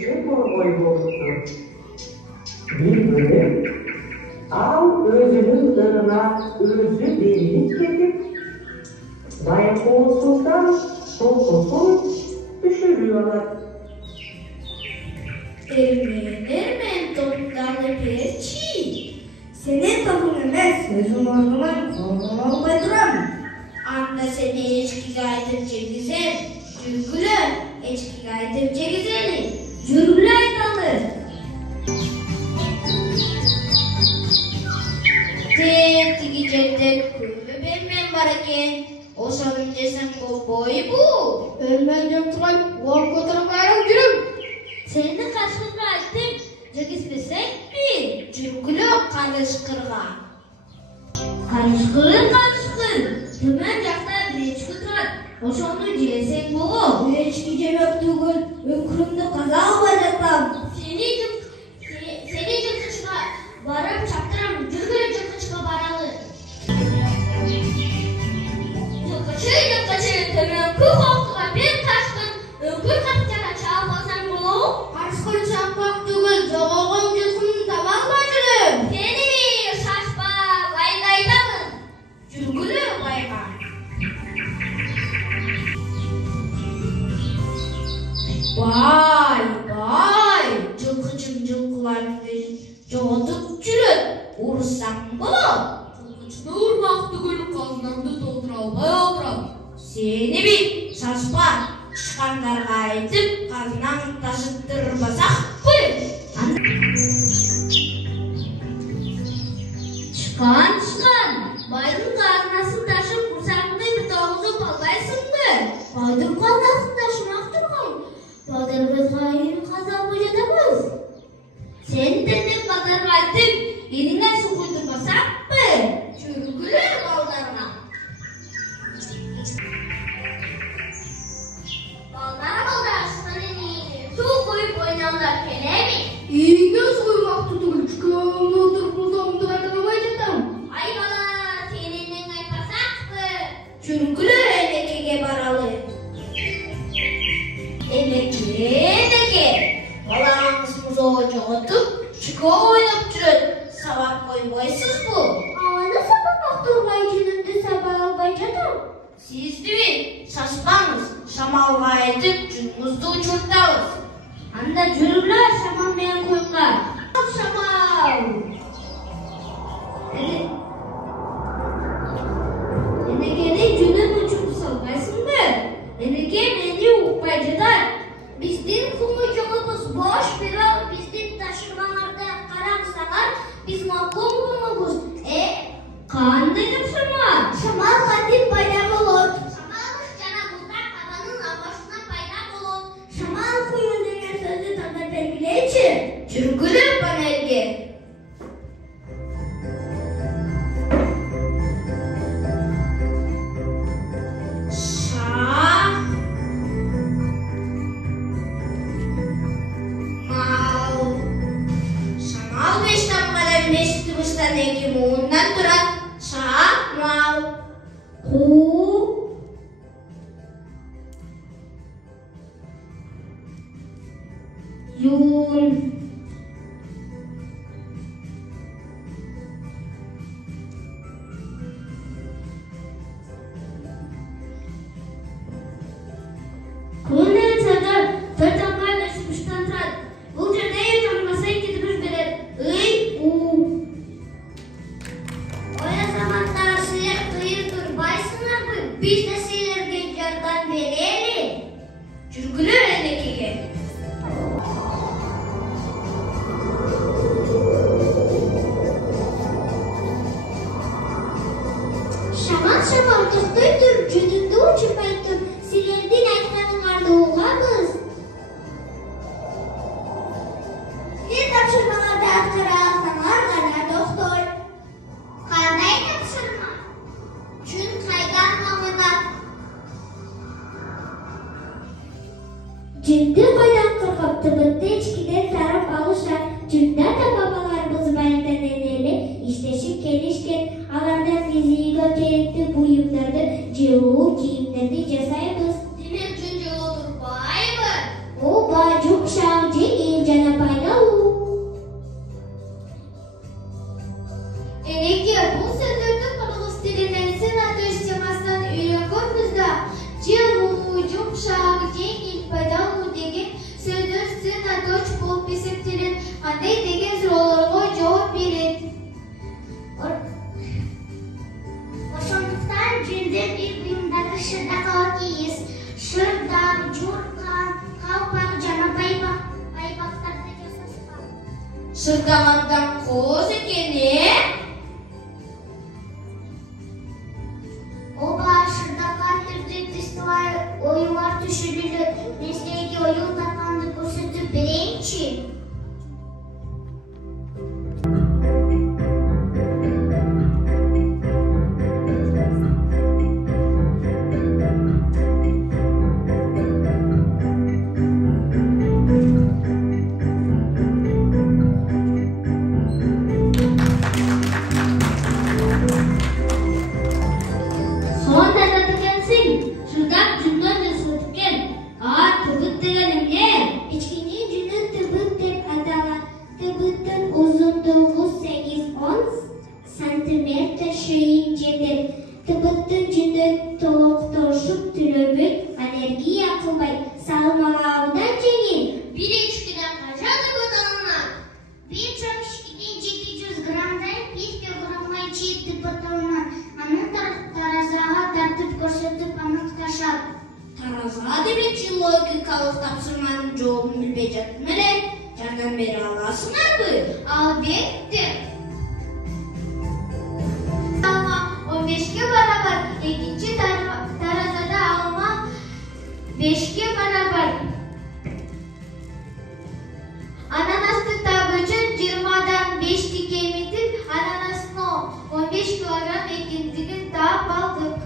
kişi boy boluptu. Bir bölüm, al özünün ırına özü delilik edip, baykolsuzdan sokusun düşürüyorlar. Ermen toplarla perçi. Senin topun emez, sözün orduman korkuma olmay duram. Anda seni eşkiga aytып жегизем, жүргүлө, eşkiga aytып жегизели, жүргүлө айталы. Тиги жерде күллү бермен бар экен, ошону жесең болбойбу. Бермен жеп турган, ор көтөрүп кайрып жүрүм. Seni kaçkınga aytып, жегизбесекпи, жүргүлө карышкырга. Карышкыр. Төмөн жакта бир эчки турат. Ошону жесең болот. Эчки жемек түгүл, өкүрүмдү каза албай жатам. Сени жылкычка барып чаптырам, жүргүлө жылкычка баралы. Жылкычы, төмөнкү коктуга бир качкын, өкүр капчага чаап алсаң болобу? Карышкыр чапмак түгүл, жогоргон жылкынын таба албай жүрүм. Сени шашпа, байга айтамын. Жүргүлө байга. Бай, жылкычым жылкыларыңды жоготуп жүрөт, урсаң болот. Жылкычты урмак түгүл, казнамды толтура албай отурам. Сени бит, шашпа, тышкандарга айтып, казнаң ташыттырбасакпы? Тышкан, байдын казнасын ташып, урсаңды тогузуп албайсыңбы? Байдын казнасын ташымак турган. Бадарыбызга ин каза албай жатабыз. Сен тендеп бадарга айтып, иниңе суу куйдурбасакпы? Жүргүлө балдарга. Балдар, суу куюп ойнаңдар келеби? Үйгө суймактуу түгүл, чүкөмдө отуруп музоомду кайталабай жатам. Ай бала, сенин айтпасакпы? Жүргүлө энекеге баралы. Энеке, балаңыз музоо жоготуп, чүкө ойноп жүрөт. Сабак койбойсузбу? Аны сабакка турбай жүнүмдү сабай албай жатам. Сиздиби? Шашпаңыз, шамалга айтып, жүнүңүздү учуртабыз. Анда жүргүлө шамал менен коюнга. Шамал! Энекени жүнүн учуруп салбайсыңбы? Энеке мени укпай жатат. Биздин сумучубуз бош, бирок биздин ташырмаларды карасаңар, биз макул болобуз. Кандай тапшырма? Шамал кантип пайда болот? Шамал жана булдар табанын абашына пайда болот. Шамал куюу деген сөздү тандап белгилечи. Жүргүлө панелге. Шамал беш тамгадан беш тыбыштан эки муундан турат. Шамал. Ку. Юн. Кунен садар, төр тамга беш тыбыштан турат. Бул жерде тамгасы эки тыбыш берет. Ый, у. Ойласаңар силер кыйын турбайсыңарбы? Биз да силерге жардам берели. Жүргүлө энекеге. Шамал, тостой тур, жүнүңдү учурбай тур. Силердин айтканыңарды угабыз. Силер тапшырмаларды аткара алсаңар гана токтой. Кандай тапшырма? Жүн кайдан магынат? Жүндү кайдан кыркып, түбүттү ичкиден сарып алышат. Жүндө да бабаларыбыз байырдан эле иштешип келишкен. Аларда физика керектүү буюмдарды, жылуу кийимдерди жасайбыз. Демек жүн жылуу турбайбы? Ооба, жумшак, жеңил Kандай деген суроолорго жооп берет. Ошондуктан жүндө бир буюмдагы шырда кийиз, шырдак, журкан, калпак жана байпактарды жасашкан. Шырдаган кооз экен, Ооба, шырдакан түрдүү фестиваль оюлар түшүрүлөт. Мен силерге оюн тарканды көрсөтүп берейинчи. Tıbıttın жүнүн толуктошуп түлөбүн аллергия кылбай, салмагыбыдан жеңил. Бир ичкиден канча түбүт алынат? 700 граммдай 1 килограммга чейин түбүт алынат. Аны таразага тартып көрсөтүп аныкташат. Таразга демекчи логикалык тапшырманын жообун билбей жатып эле жардам бере аласыңарбы? Албетте. 15'e beraber, ikinci tarazada alma 5'e beraber. Ananaslı tabucun 20'dan 5 dikemizin ananasını 15 kilogram ekindigin daha aldık.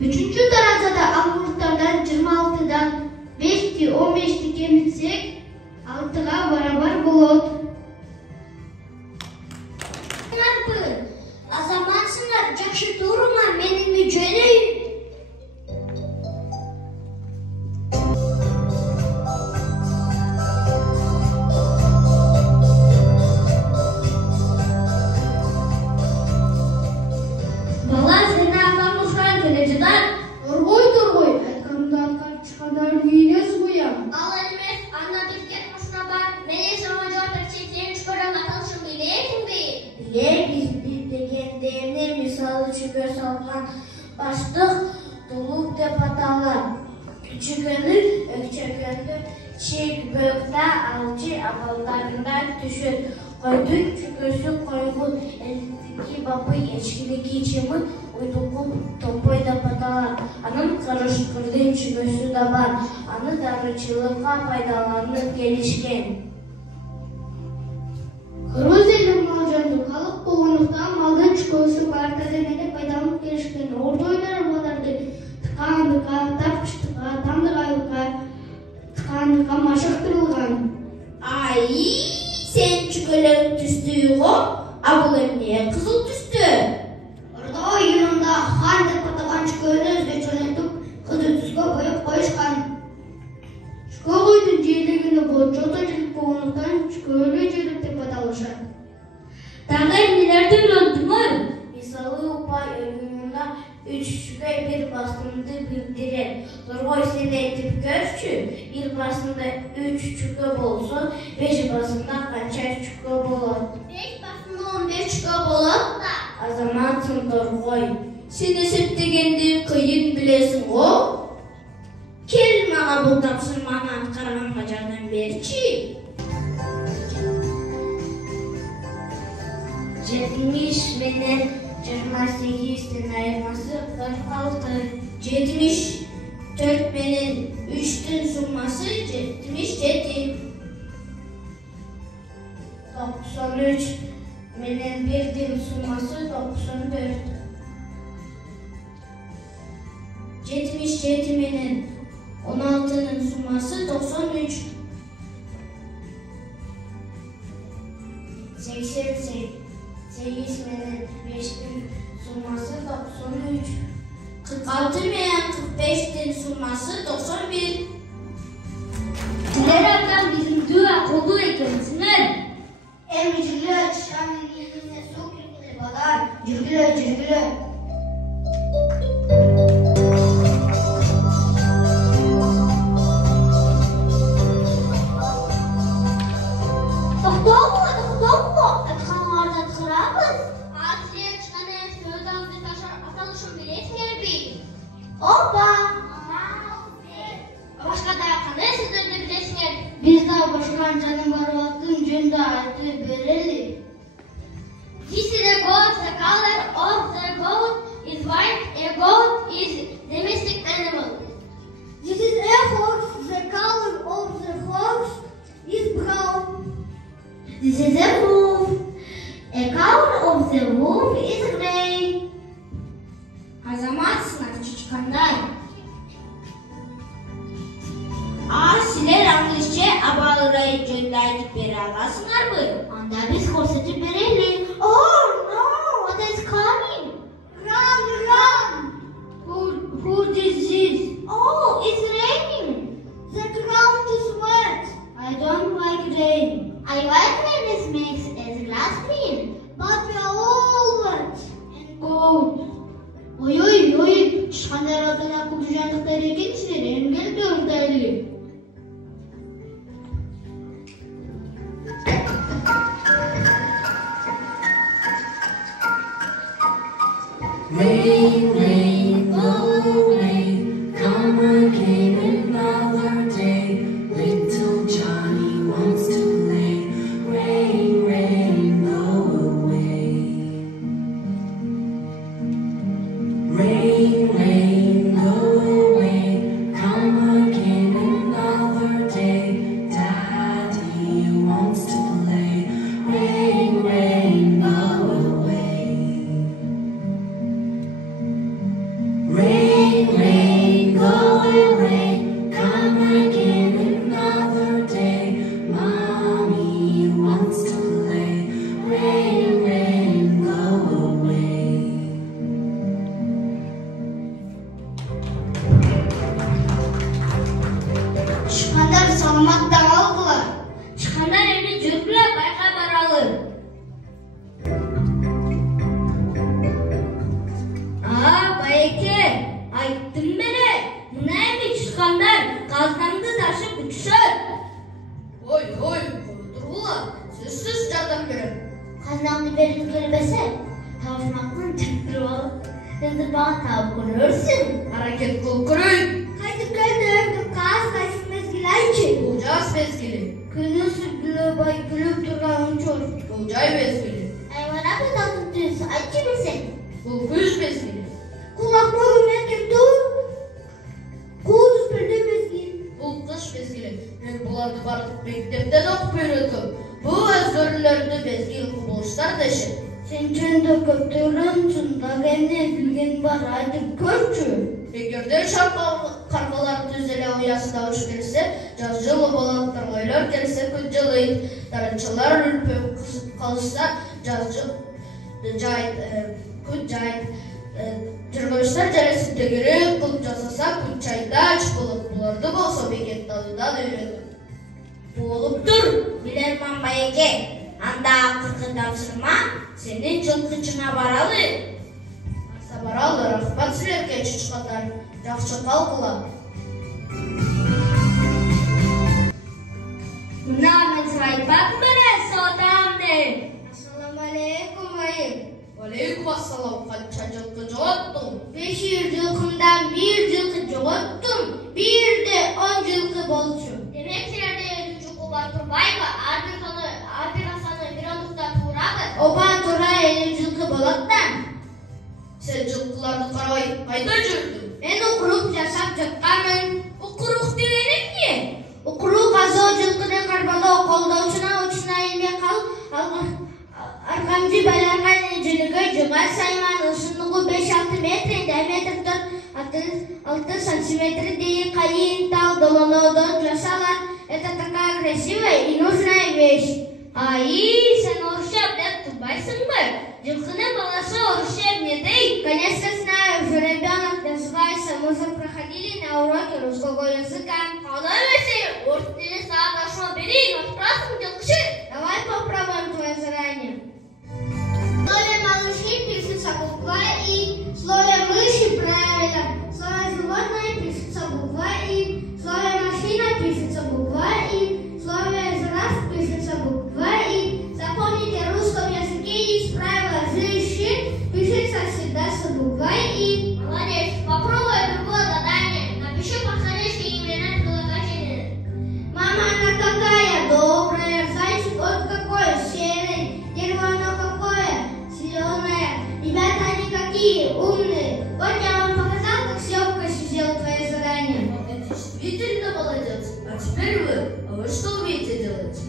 Üçüncü tarazada almurtlardan 26'dan 5'ti 15 dikemizsek 6'ga beraber bulur. Azamansınlar, жақсы durma, menimi jöneyim. Bala, seni apam uşkan keleciler. Durgoy, aytkanımda atkar çıkadar giyiniz koyam. Al elime, anna Türkiye kuşuna var. Meni sana jordar çeklerin çıkaran atılışım bileyim mi? Biz degендерни мисалы чүгө салган баштык тулук деп аталат. Чүгөнү өкчөгөндү чек бөктө алчы абалдарында түшөт. Койдун чүгөсү койгун, элдики бапы, эчкилики чымын, уйдуку топой деп аталат. Анын кырышкырдын чүгөсү да бар. Аны дарычылыкка пайдаланып келишкен. Кыргыз эли малжанды калык болгондуктан малдын чүгөсү барта денеде пайдаланып келишкен. Орто ойнор балдарды ткандыкка, тапкычтыкка, тандыгайлыкка, ткандыкка машыктырылган. Ай, сен чүгөлөк түстүү го, а бул эмне кызыл түстүү? Орто оюнунда хан деп аталган чүгөнү өзгөчөлөтүп, кызыл түскө боеп коюшкан. Чүгө койдун жээлегини болчото жигит болгондуктан чүгөлүү жүйрөк деп аталышат. Дагы эмнелерди үйрөндүңөр? Мисалы упай оюнунда 3 чүгө бир басымды билдирет. Доргой, сен айтып көрчү, бир басымда 3 чүгө болсо, 5 басымда канча чүгө болот? 5 басымда 15 чүгө болот да. Азаматсың Доргой. Сен эсептегенди кыйын билесиң го? Кел мага бул тапшырманы аткарганга жардам берчи. 70 менен 28'tin ayırması 46. 74 менен 3'tün summası 77. 93 менен 1'din summası 94. 77 менен 16'nın summası 93. 88 менен 5'tin summası 93. 46 менен 45'tin summası 91. Sizler akşam bizim dua kolu ekensiniz. Emcüler şanlı'nın sokakları balar. Cürgüler. Biz de boşkancanın varvatın cünde artı bereli. This is a goat. The color of the goat is white. A goat is domestic animal. This is a horse. The color of the horse is brown. This is a wolf. A color of the wolf is gray. Azamat sınavcı çıkanlar. Sizler İngilizce abalırayı cöndaydık beri alasınlar mı? Anda biz korsacı bereli. Oh no, what is coming? Run, run! Who is this? Oh, it's raining. The ground is wet. I don't like rain. I like when it makes a glass clean. But we are all wet and cold. Oy oy oy, çıkanlar adına kurcanlıkları gençleri engel dördeli. Rain, rain, go away, come again another day. Little Johnny wants to play. Rain, rain, go away. Rain, rain, go away, come again another day. Daddy wants to play. Rain, rain, go away. Rain, rain, go away, come again another day. Mommy wants to play. Rain, rain, go away. Çıkanlar salamat dağıldılar. Çıkanlar evini cürgüle bayka baralı. Bayeke, ayttım beni. Neymi çıkanlar kazandı taşı uçuşur. Oy oy, dur ulan. Sizsiz yardım verin. Kazandı benim kelimesi. Tavşanaktan çıktı o. Şimdi bana tav kuruyorsun. Hareket kıl kuruyun. Haydi geldim. Kaz kaysın mezgiler için. Bulacağız mezgili. Günü sürdüğü bay gülüp duran çocuk. Bulacağız mezgili. Hayvana mı tatlı düz? Açı mısın? Bulkuş mezgili. Kulaklarım nedir dur? Kuduz bir mezgil. Bulkuş mezgili. Ben bulardı barıp mektepte de okuyordum. Bu özürlerde mezgil buluşlar dışı. Sen çönde köptürün çında beni bilgin var hadi köpçü. Egerde kargalar düzele uyasında uç gelirse, cazcılı balıklar oylar gelirse, kutcalayıp tarıçılar ürpüp kalırsa, kutcayıp Türkmenistler ceresinde göre kılıp casasa, kutçayda çıkılıp bulardı bolsa beket dalından öğrendim. Bu olup dur, bilemem bayeke. Anda kırkından sırma, senin çılgıçına baralı. Asa baralı, rahmat silerken çıçkadan, жақсы қалқыла. Muna men sıraypak bana soğudam de. Assalamu alaikum bayım. Aleyküm assalam, kaça жылқы жоғаттың? 500 жылқымдан 1 жылқы жоғаттым, bir de 10 жылқы болчу. Demek sirerde жылқы бар турбайбы, арбир асаны bir олықта турабы. Оба тура 50 жылқы болаттан. Sen жылқыларды қарабай, қайда жүрдің? Ben okuluk yaşap жатқанмын. Оқұрық дегенің не? Okuluk azı жылқыны қарбалау қолдаушына ұшына елме қал, арқамжы байланған жүнігі жұма сайман ұшынығы 5-6 метр, диаметр 6 сантиметр дейін қайын тал долалаудан жасалған. Это такая красивая и нужная вещь. Ай, сен орысша біліп тұрбайсың ба? Жылқының баласы орысша не дей? Конечно, знаю, что ребенок называется, мы же проходили на уроке русского языка. Қалай өсе, орыс тілі саған ашма берейін, отпрасың жылқышы. Давай попробуем твое задание. Слове малыши пишется буква И, слове мыши правильно, слове животное пишется буква И, слове машина пишется буква И, слове жираф пишется буква И. Запомните, в русском языке есть правило «жи» пишется всегда с буквой И. Молодец, попробуй другое задание. Напиши подходящие имена прилагательные. Мама, она как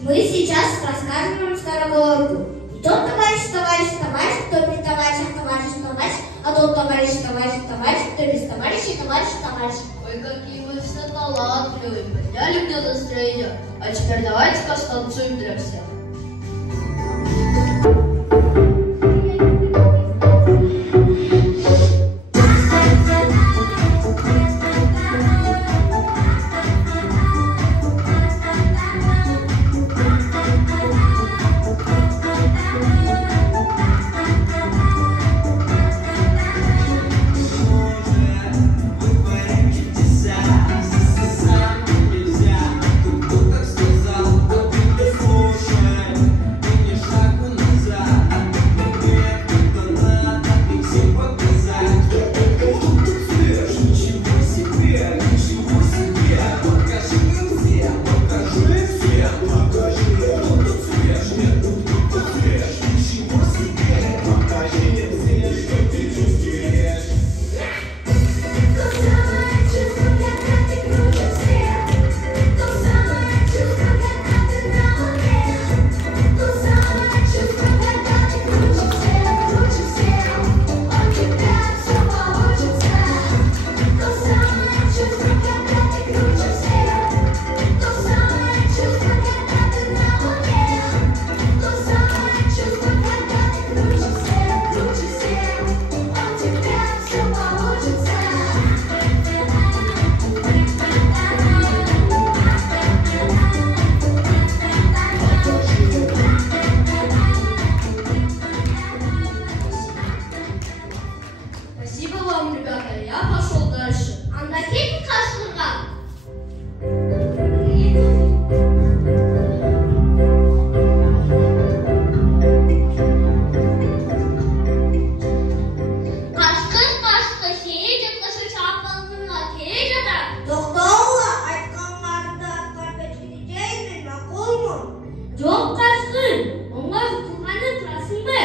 Мы сейчас расскажем вам скороговорку. Идет товарищ, товарищ, товарищ, то без товарища, товарищ, товарищ, а тот товарищ, товарищ, товарищ, то без товарища, товарищ, товарищ. Ой, какие вы все талантливые, подняли мне настроение. А теперь давайте-ка станцуем для всех. Спасибо вам, ребята, я пошел дальше. Andaki karşılığa. Kaşkın şehirce taşı çarpalımına gelince de. Doktorla aytkanlarda atkar gideceğiz mi? Makul mu? Çok kaşkın. Onlar kumanı turasın mı?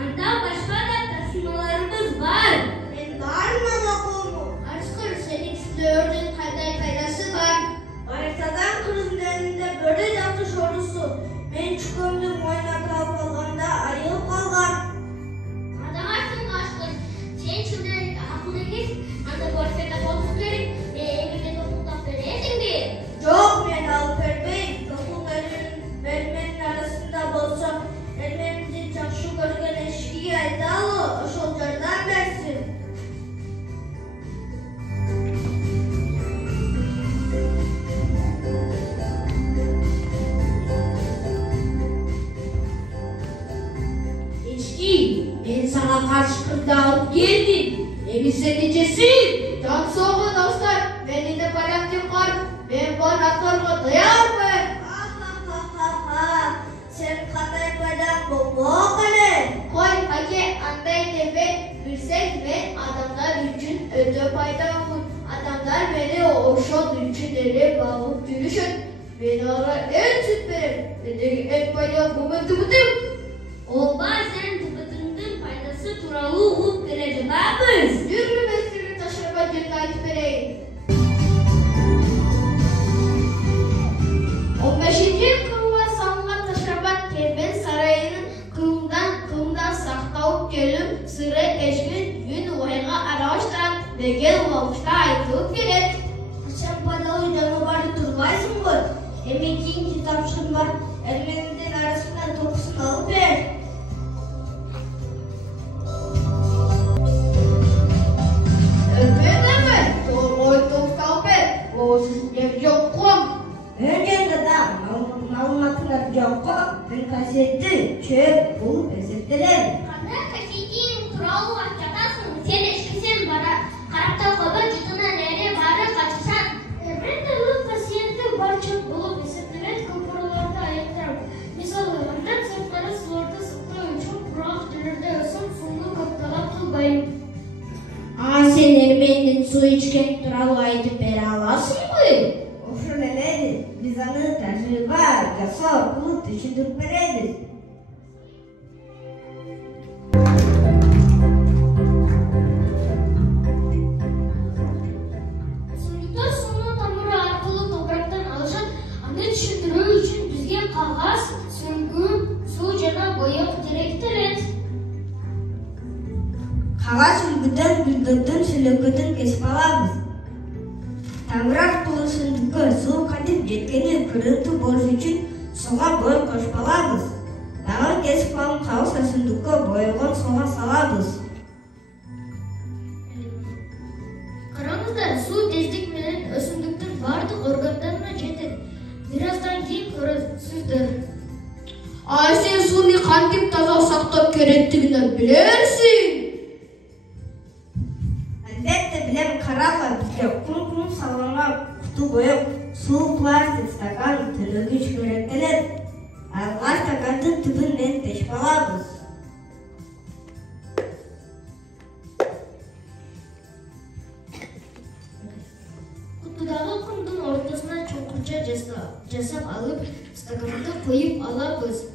Anda başka da taşımalarımız var. Ben var mı makul mu? Kaşkın senin üstürdüğün faydası var. Arsadan kırımlarında böyle yaptı sorusu. Ben çıkımdım oynata kalganda ayılıp kalgan. Adamazsın kaşkın. Sen şimdi aklına git. Anda boşverde bolluk verip evinde toplulukta vereydin mi? Çok men Alper Bey. Toplumların vermenin arasında bolsa elmerimizin çakşı görgen eşkiye aydalı. O şolcardan versin. İçki, ben sana karşı kırda alıp geldim. Elbise diyeceksin. Can soğuğu dostlar, beni de param var. Ben bu anahtarla dayar mı? Ha ha ha ha ha. Sen kanay padan bu kale. Koy hake anday deme, bilsek ve adamlar için öde payda olur. Adamlar beni o şol üçüleri bağlıp yürüşün. Beni ara en süt verir. Dedi en payda bu mıntı. O bazen tıbıtının faydası turalı olup vereceğimiz. Yürü mesleğini taşırma cennayet vereyim. 15. kılma sanma taşırma Kerben Sarayı'nın kılından saktavıp gelip sıra eşkin yün oyuna araştıran ve gel olmuşta aytılıp gelet. Sen padalı canavarı durmaysın mı? Emekin kitapçın var. Elmeninin arasından topusunu alıp ver. Öpmedeme, doğru topkalpe, o sizin yok kom. Örgen adam malumatına yok. Ben kasetti, çöp, bulup esettiler. Kanda kaşikin turalı vakçatasın. Sen eşkisen bara. Karakta koba cütüne nere bara kaçırsan. Ben de bu pasiyenti barça bulup esettiret kapıralarda ayaklarım. Misal öğrendim sırtları sıvırda sıktığı için bırak dürürde ısım sunduğu kaptalap kılbayım. Sen elmenin su içken turalı aydı beralasın mı? Ofru neleri? Biz anı tecrübe, kasar, bulut düşündürüp vereriz. Sürükler sonu tamırı arkalı topraktan alışan anı düşündürüğü için bizge kalğa сүлдөрдөн сүлөкөдөн кесип алабыз. Тамыр аркылуу сүндүккө суу кантип жеткени көрүнүктүү болуш үчүн суга бой кошуп алабыз. Дагы кесип алып калса сүндүккө боелгон сууга салабыз. Караңыздар, суу тездик менен өсүмдүктүн бардык органдарына жетет. Бир аздан кийин көрөсүздөр. Сен сууну кантип таза сактап керектигин билерсиң? Албетте билем, караңыз, бизге кум салган куту боек, суу, пластик, стакан, төлөгүч керектелет. Алга стакандын түбүн менен тешип алабыз. Кутудагы кумдун ортосуна чоңкурча жасап алып, стаканды коюп алабыз.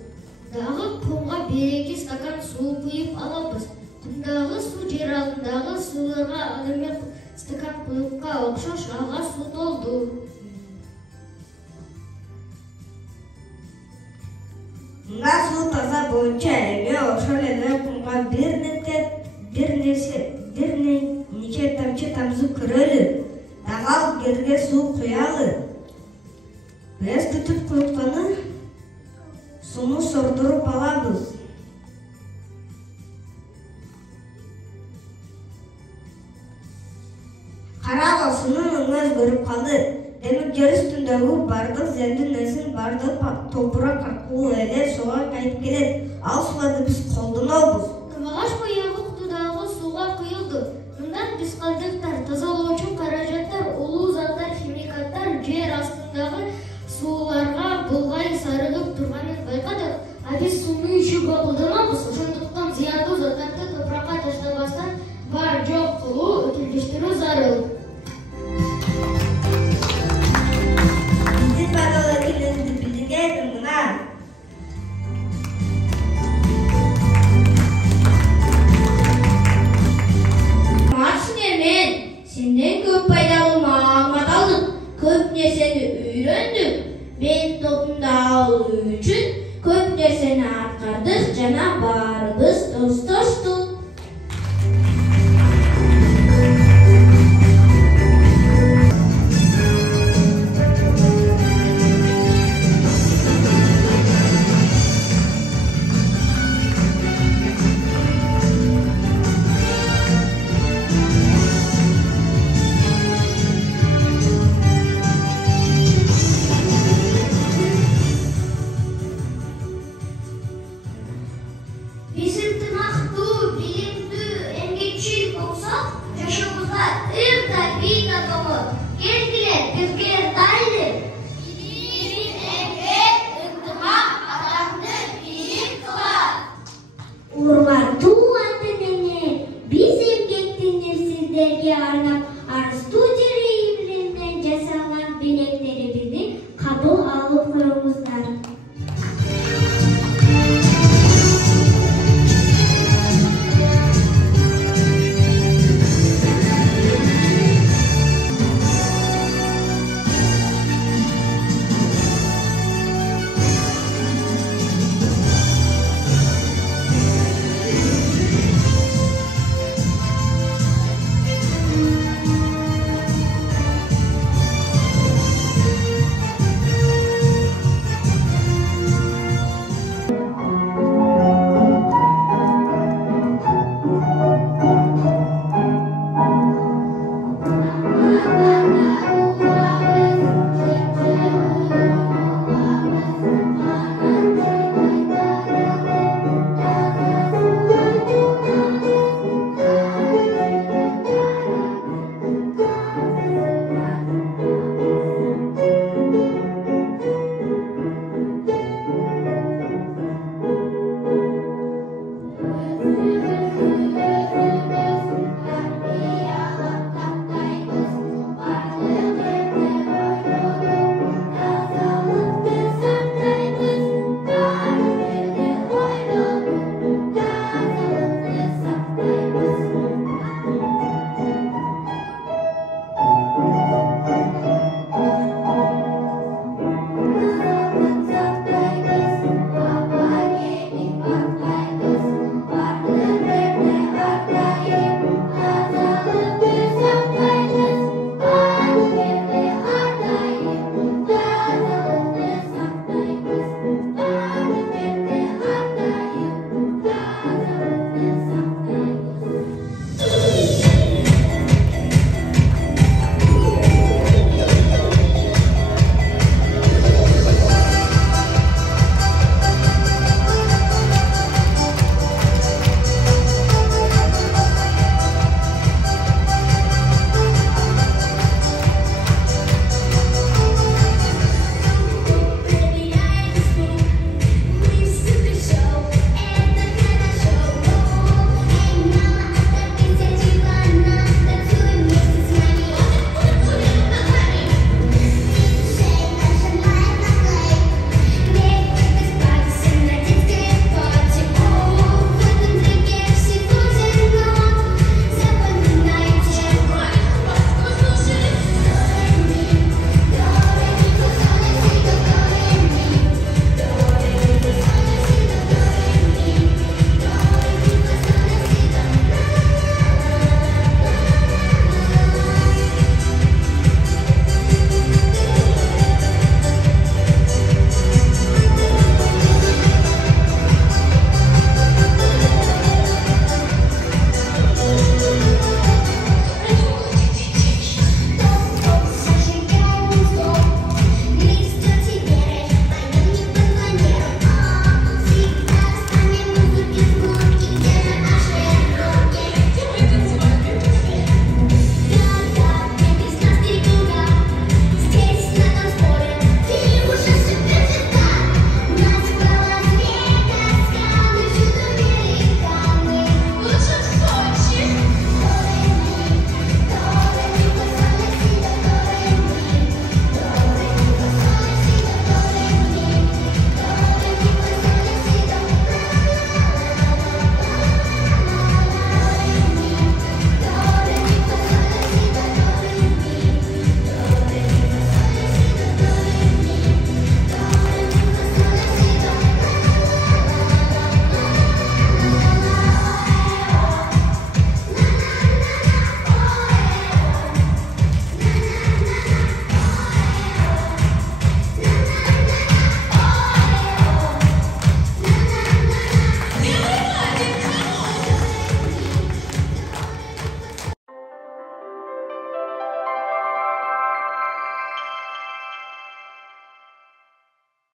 Дагы кумга 1-2 стакан суу куюп алабыз. Кумдагы суу жер алдындагы сууларга ал эми стакан куюпка окшош ага суу толду. Мына суу таза боюнча эми ошол эле кумга бир нече тамчы тамызып көрөлү. Дагы ал жерге суу куялы. Биз күтүп койгону сууну сордуруп алабыз. Караңыз, суунун ыңы өзгөрүп калды. Демек жер үстүндөгү бардык земдин нерсенин бардыгы топурак аркылуу эле сууга кайтып келет. Ал суларды биз колдонобуз. Кабагаш боягы кутудагы сууга куюлду. Мындан биз калдыктар, тазалоочу каражаттар, улуу заттар, химикаттар жер астындагы сууларга булгай сарыгып турганын байкадык. А биз сууну ичип колдонобуз. Ошондуктан зыяндуу заттарды топуракка таштабастан бар жок кылуу, өтүлдүштүрүү зарыл. Биздин бадаларыбызды билген мына. Мен сенден көп пайдалуу маалымат алдым. Көп нерсени үйрөндүм. Мен топумда алуу үчүн көп нерсени аткардык жана баарыбыз достоштук. Биз ынтымактуу, билимдүү, эмгекчил болсок, жашообузда ыр да бий да болот. Келгиле, бизге